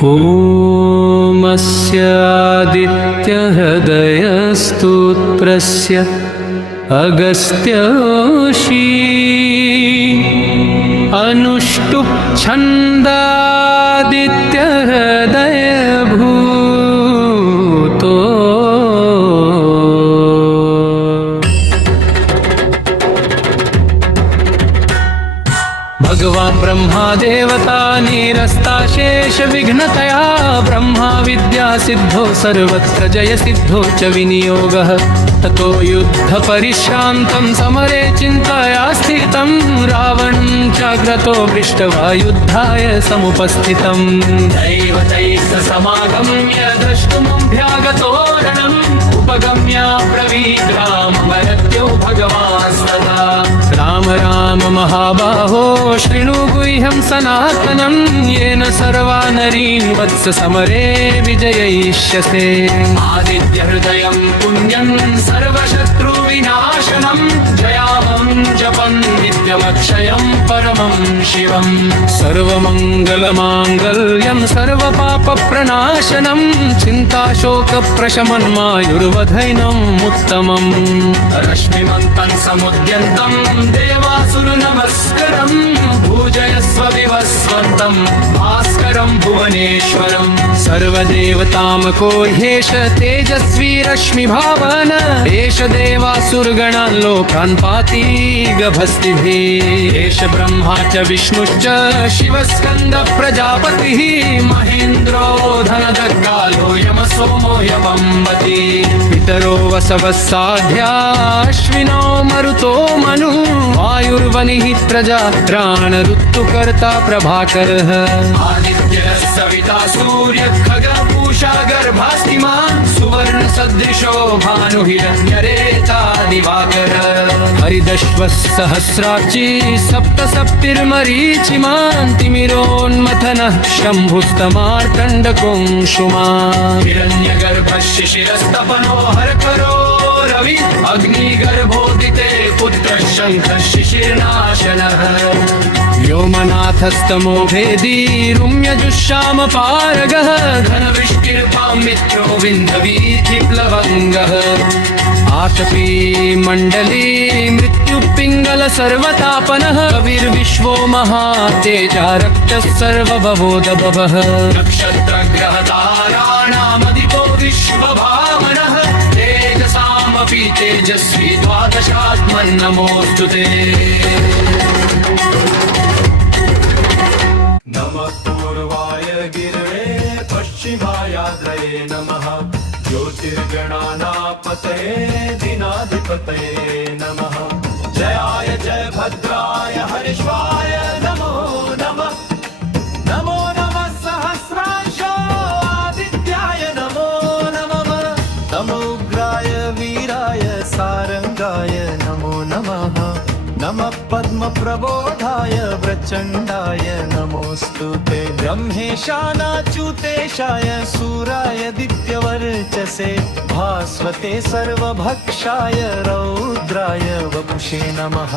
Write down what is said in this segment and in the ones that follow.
ओमस्य आदित्यहृदयस्तोत्रस्य अगस्त्योषी अनुष्टुप् छन्दादित्यहृदयभूतो भगवान् ब्रह्मा देवता निरस्ताशेष विघ्नतया ब्रह्मा विद्या सिद्धो सर्वत्र जय सिद्धो च विनियोगः ततो युद्ध परिश्रान्तं समरे चिन्तया स्थितं रावणं चाग्रतो दृष्ट्वा युद्धाय समुपस्थितं दैवतैः समागम्य द्रष्टुमभ्यागतो रणम् उपगम्य ब्रवीद् रामवरद्यो भगवान् सदा राम राम महाबाहो शृणु गुह्यं सनातनं येन सर्वा नरीन् वत्स समरे विजयिष्यसे आदित्यहृदयं पुण्यं सर्वशत्रुविनाशनं जयामं जपं नित्यमक्षयं परमं शिवं सर्वमङ्गलमाङ्गल्यं सर्वपापप्रणाशनं चिन्ताशोकप्रशमन्मायुर्वधैनम् उत्तमम् रश्मिमन्तं समुद्यन्तं देवासुरनमस्करं पूजयस्व विवस्वन्तं भास्करं भुवनेश्वरं सर्वदेवतामको ह्येष तेजस्वी रश्मिभावन एष देवासुरगणान् लोकान् पाति गभस्तिभिः एष ब्रह्मा च विष्णुश्च शिवस्कन्द प्रजापतिः महेन्द्रो धनदग्गालो यमसोमो यमम्बति पितरो वसवः साध्या अश्विनो मरुतो मनु वायुर्वनिः प्रजा ऋतुकर्ता प्रभाकरः आदित्यः सविता सूर्य खगपूषा गर्भास्तिमान् सुवर्ण सदृशो भानुहिरण्यरेता दिवाकरः हरिदश्वः सहस्रार्ची सप्त सप्तिर्मरीचिमान् तिमिरोन्मथनः शम्भुस्तमार्कण्डकोऽंशुमान् हिरण्यगर्भः शिशिरस्तपनो हरकरो रवि अग्निगर्भोदिते पुत्रः शङ्खः शिशिरनाशनः व्योमनाथस्तमो भेदी रुम्यजुष्षामपारगः घनवृष्टिर्वां मित्रो विन्ध्यवीथिप्लवङ्गः आतपी मण्डली मृत्युपिङ्गल सर्वतापनः कविर्विश्वो महातेजा रक्तः सर्वभवोदभवः नक्षत्रग्रहताराणामधिपो विश्वभावनः तेजसामपि तेजस्वी द्वादशात्मन्नमोऽस्तु ते नमः पूर्वाय गिरणे पश्चिमायाद्रये नमः ज्योतिर्गणानापतये दीनाधिपतये नमः जयाय जय भद्राय हरिश्वाय नमो नमः नमो नमः सहस्रांशो आदित्याय नमो नमः नमोग्राय वीराय सारंगाय नमो नमः नमः पद्मप्रबोधाय प्रचण्डाय नमोऽस्तु ते ब्रह्मेशानाच्युतेशाय सूराय दित्यवर्चसे भास्वते सर्वभक्षाय रौद्राय वपुषे नमः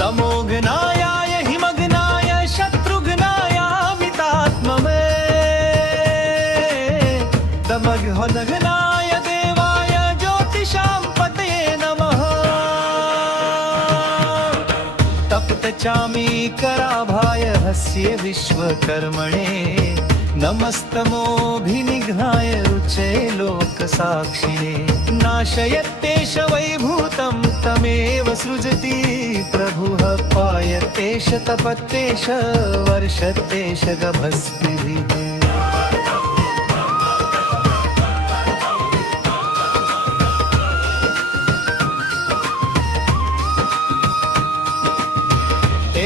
तमोघ्नाय हिमघ्नाय शत्रुघ्नाय मितात्ममे दमघ्नाय देवाय ज्योतिषां पतये नमः तप्तचामीकराभाय हस्य विश्वकर्मणे नमस्तमोऽभिनिघ्नाय रुचे लोकसाक्षिणे नाशयत्तेष वैभूतं तमेव सृजति प्रभुः पायत्तेष तपत्तेष वर्षत्तेष गभस्तिभिः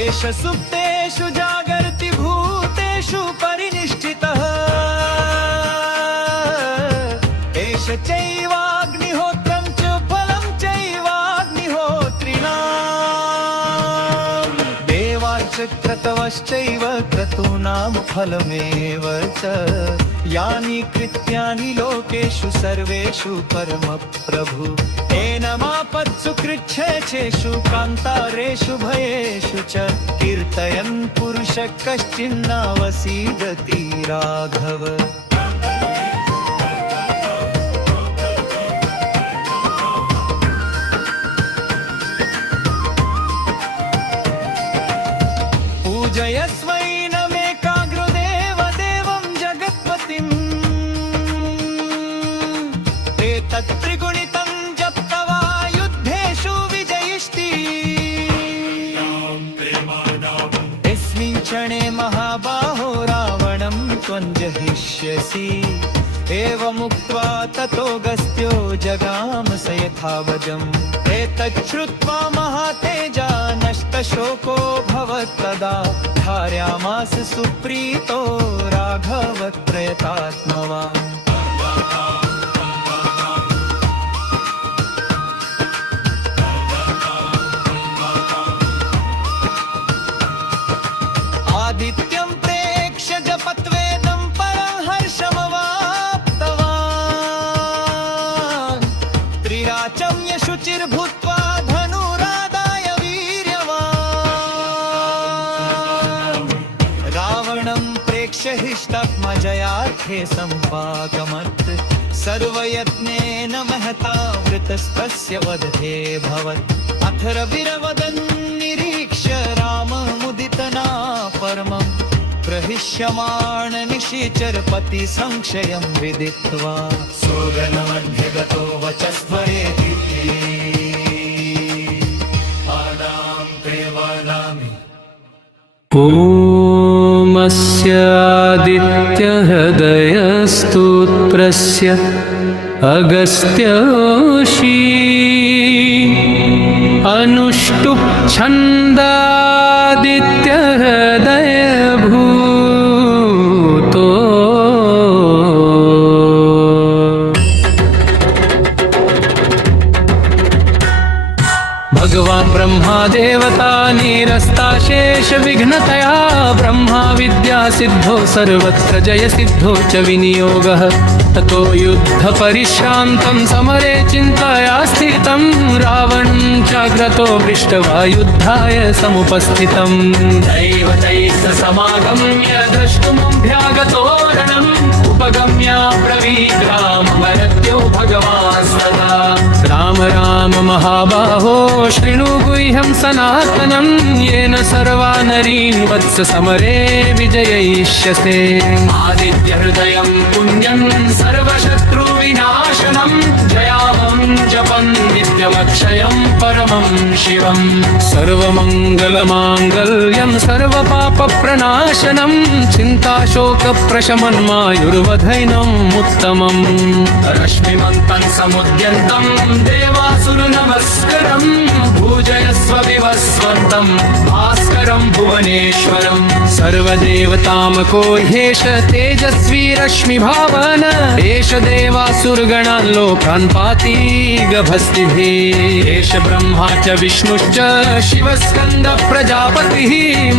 एष सुप्तेषु जागर्ति भूतेषु परिनिष्ठितः एष चैवाग्निहोत्रं च फलं चैवाग्निहोत्रिणाम् देवाश्च क्रतवश्चैव क्रतूनां फलमेव च यानि कृत्यानि लोकेषु सर्वेषु परमप्रभु तेन मापत्सु कृच्छ्रेषु कान्तारेषु भयेषु च कीर्तयन् पुरुषः कश्चिन्नावसीदति राघव। पूजयस्वैनमेकाग्रदेव देवं जगत्पतिम् एतत्त्रिगुणितं जप्त्वा युद्धेषु विजयिष्टि यस्मिन् क्षणे महाबाहो रावणं त्वं जहिष्यसि। एवमुक्त्वा ततोऽगस्त्यो जगाम स यथावजम् एतच्छ्रुत्वा महातेजा नष्टशोको भवत्तदा धारयामास सुप्रीतो राघवत्रयतात्मवान्। आदित्यं प्रेक्ष्य जपत्वेदं परं हर्षमवाप्तवान् त्रिराचम्य शुचिर्भूत्वा धनुरादाय वीर्यवान्। रावणं प्रेक्ष्य हिष्टात्मजयार्थे सम्पागमत् सर्वयत्नेन महता वृतस्तस्य वधे भवत्। अथ रविरवदन् निरीक्ष्य राममुदितना परमं प्रहिष्यमाण निशिचरपति संशयं विदित्वा सोगनमध्ये गतो वचस्वरेति आनां देवानामि। ओमस्यादित्यहृदयस्तोत्रस्य अगस्त्योषी अनुष्टुप् छन्दादित्यहृदयभूतो भगवान् ब्रह्मा देवता निरस्ताशेष विघ्नतया ब्रह्मा विद्या सिद्धो सर्वत्र जय सिद्धो च विनियोगः। ततो युद्ध परिश्रान्तं समरे चिन्तया स्थितं रावणं चाग्रतो दृष्ट्वा युद्धाय समुपस्थितं। दैवतैः समागम्य द्रष्टुमभ्यागतो रणम् उपगम्य ब्रवीद्रामवरत्यो भगवान् सदा। राम राम महाबाहो शृणु गुह्यं सनातनं येन सर्वा नरीन् वत्स समरे विजयिष्यसे। आदित्यहृदयं पुण्यं सर्वशत्रुविनाशनं जयामं जपन् नित्यमक्षयं परमं शिवम्। सर्वमङ्गलमाङ्गल्यं सर्वपापप्रणाशनं चिन्ताशोकप्रशमन्मायुर्वधैनम् उत्तमम्। रश्मिमन्तं समुद्यन्तं देवासुरनमस्करं पूजयस्व विवस्वन्तं भास्करं भुवनेश्वरं। सर्वदेवतामको ह्येष तेजस्वी रश्मिभावन एष देवासुरगणान् लोकान् पाति गभस्तिभिः। एष ब्रह्मा च विष्णुश्च शिवस्कन्द प्रजापतिः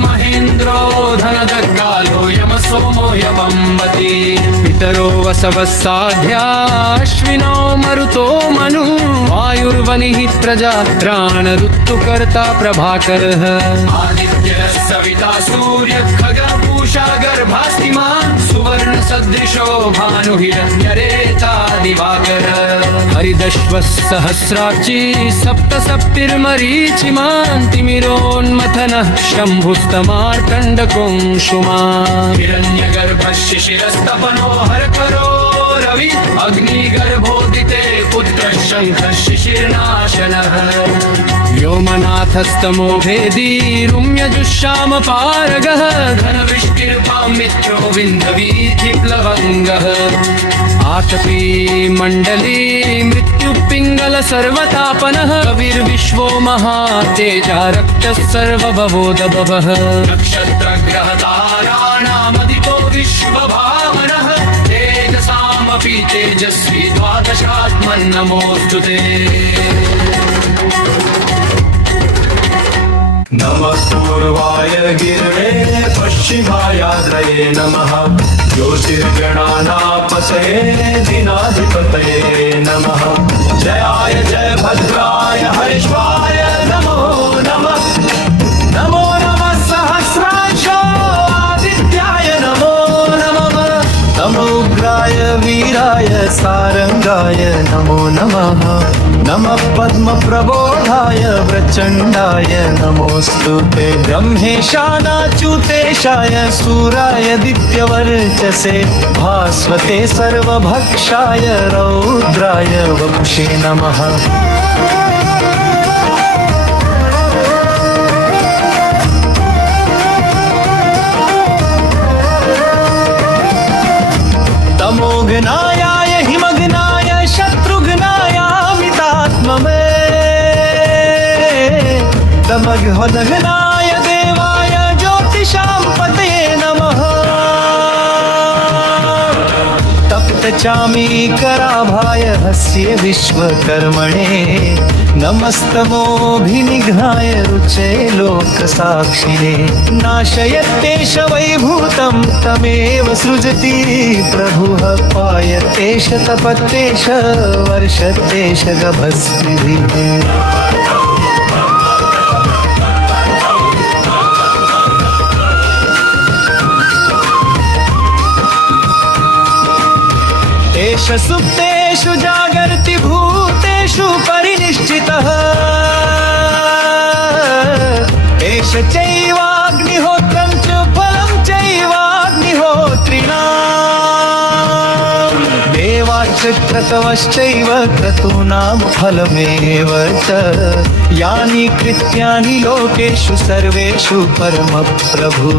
महेन्द्रो धनदग्गालो यमसोमो यमम्बति। पितरो वसवः साध्या अश्विनो मरुतो मनु वायुर्वनिः प्रजात्राण ऋतुकर्ता प्रभाकरः। आदित्यः सविता सूर्यः खगः पूषा गर्भास्तिमान् सुवर्ण सदृशो भानुहिरण्यरेता दिवाकरः। हरिदश्वः सहस्राक्षी सप्त सप्तिर्मरीचिमान् तिमिरोन्मथनः शम्भुस्तमार्कण्डकोऽंशुमान्। हिरण्यगर्भः शिशिरस्तपनो हरकरो रवि अग्निगर्भोदिते पुत्रः शङ्खः शिशिरनाशनः। व्योमनाथस्तमो भेदी रुम्यजुष्षामपारगः घनवृष्टिर्वां मित्रो विन्धवीथिप्लवङ्गः। आतपी मण्डली मृत्युपिङ्गल सर्वतापनः कविर्विश्वो महातेजा रक्तः सर्वभवोदभवः। नक्षत्रग्रहताराणामधिपो विश्वभावनः तेजसामपि तेजस्वी द्वादशात्मन्नमोऽस्तु ते। नमः पूर्वाय गिरवे पश्चिमायाद्रये नमः ज्योतिर्गणानापतये दिनाधिपतये नमः जयाय जय भद्राय हरिष्वाय नमो नमः नमो नमः सहस्राक्ष आदित्याय नमो नमः नमोग्राय वीराय सारंगाय नमो नमः नमः पद्मप्रबोधाय प्रचण्डाय नमोऽस्तुते ब्रह्मेशानाच्युतेशाय सूराय दित्यवर्चसे भास्वते सर्वभक्षाय रौद्राय वपुषे नमः तमोघ्नायाय हिमघ्नाय शत्रुघ्नायामितात्मवे तमघ्नाय देवाय ज्योतिषां पतये नमः तप्तचामीकराभाय हस्य विश्वकर्मणे नमस्तमोऽभिनिघ्नाय रुचे लोकसाक्षिणे नाशयत्येष वैभूतं तमेव सृजति प्रभुः पायतेष तपत्येष वर्षत्येष गभस्तिभिः एष सुप्तेषु जागर्ति भूतेषु परिनिष्ठितः एष चैवाग्निहोत्रं च फलं चैवाग्निहोत्रिणाम् देवाश्च क्रतवश्चैव क्रतूनां फलमेव च यानि कृत्यानि लोकेषु सर्वेषु परमप्रभु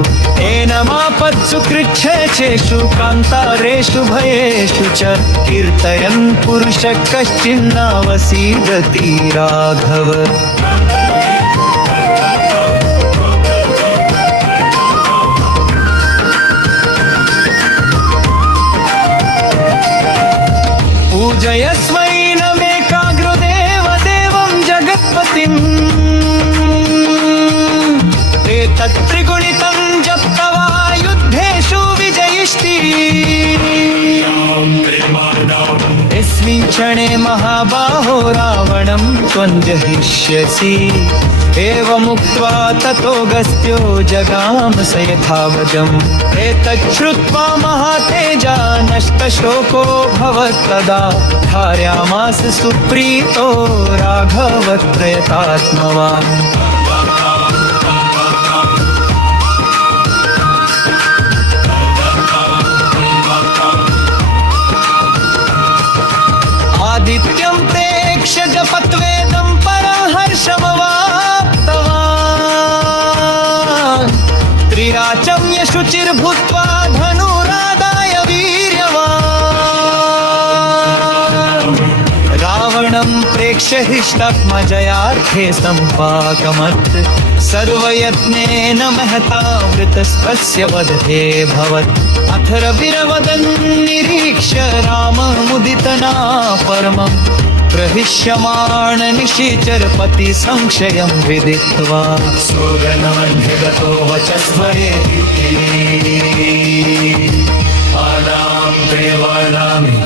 एनमापत्सु कृच्छ्रेषु कान्तारेषु भयेषु च कीर्तयन् पुरुषः कश्चिन्नावसीदति राघव पूजयस्वैनमेकाग्रदेव देवं जगत्पतिम् एतत्त्रिगुणितं जप्त्वा युद्धेषु विजयिष्टि यस्मिन् क्षणे महाबाहो रावणं त्वं जहिष्यसि एवमुक्त्वा ततो गस्त्यो जगाम स यथावजम् एतच्छ्रुत्वा महातेजा नष्टशोको भवत्तदा धारयामास सुप्रीतो राघवत्रयतात्मवान् आदित्यं प्रेक्ष्य जपत्वेदं परं हर्षमवाप्तवान् त्रिराचम्य शुचिर्भूत्वा धनुरादाय वीर्यवान् रावणं प्रेक्ष्य हृष्टात्मजयार्थे सम्पाकमत् सर्वयत्नेन महता वृतस्तस्य वधे भवत् अथ रविरवदन् निरीक्ष्य राममुदितना परमं प्रहिष्यमाण निशिचरपति संशयं विदित्वा सुगनमध्यगतो वचस्वरे आनां देवानामि